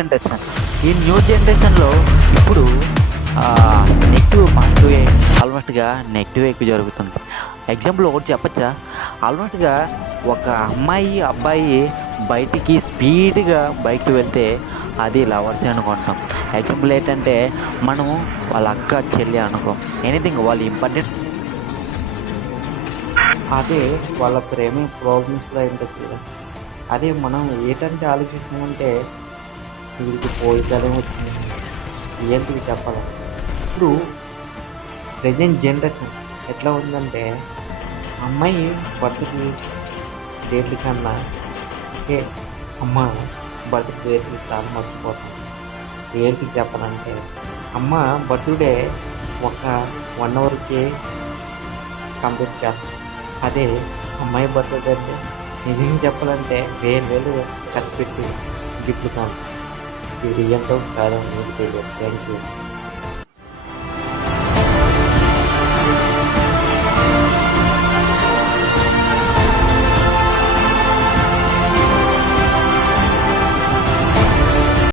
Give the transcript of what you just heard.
Generation. ఈ new జనరేషన్‌లో ఇప్పుడు నెగెటివ్, పాజిటివే ఆల్మోస్ట్‌గా నెగెటివే ఎక్కువ జరుగుతుంది. ఎగ్జాంపుల్ ఒకటి చెప్పచ్చా? ఆల్మోస్ట్‌గా ఒక అమ్మాయి, అబ్బాయి బయటికి స్పీడ్‌గా బైక్‌తో వెళ్తే అది లవర్సే అనుకుంటాం. ఎగ్జాంపుల్ ఏంటంటే మనము వాళ్ళ అక్క, చెల్లి అనుకోం. ఎనీథింగ్ వాళ్ళు ఇంపార్టెంట్. అదే వాళ్ళ ప్రేమ ప్రాబ్లమ్స్ కూడా ఉండొచ్చు కదా. అదే మనం ఏటంటే ఆలోచిస్తామంటే వీడికి పోయిద్దనే వచ్చింది ఏంటిది చెప్పాలి. ఇప్పుడు ప్రజెంట్ జనరేషన్ ఎట్లా ఉందంటే అమ్మాయి బర్త్డే డేట్ల కన్నా ఓకే అమ్మ బర్త్డే డేట్లు చాలా మర్చిపోతాం. ఏంటికి చెప్పాలంటే అమ్మ బర్త్డే ఒక 1 అవర్కే కంప్లీట్ చేస్తాం. అదే అమ్మాయి బర్త్డే అంటే నిజంగా చెప్పాలంటే వేలు ఖర్చు పెట్టి గిఫ్ట్లు కాదు. ఇది రియల్ కాదని మీకు తెలియదు. Thank you.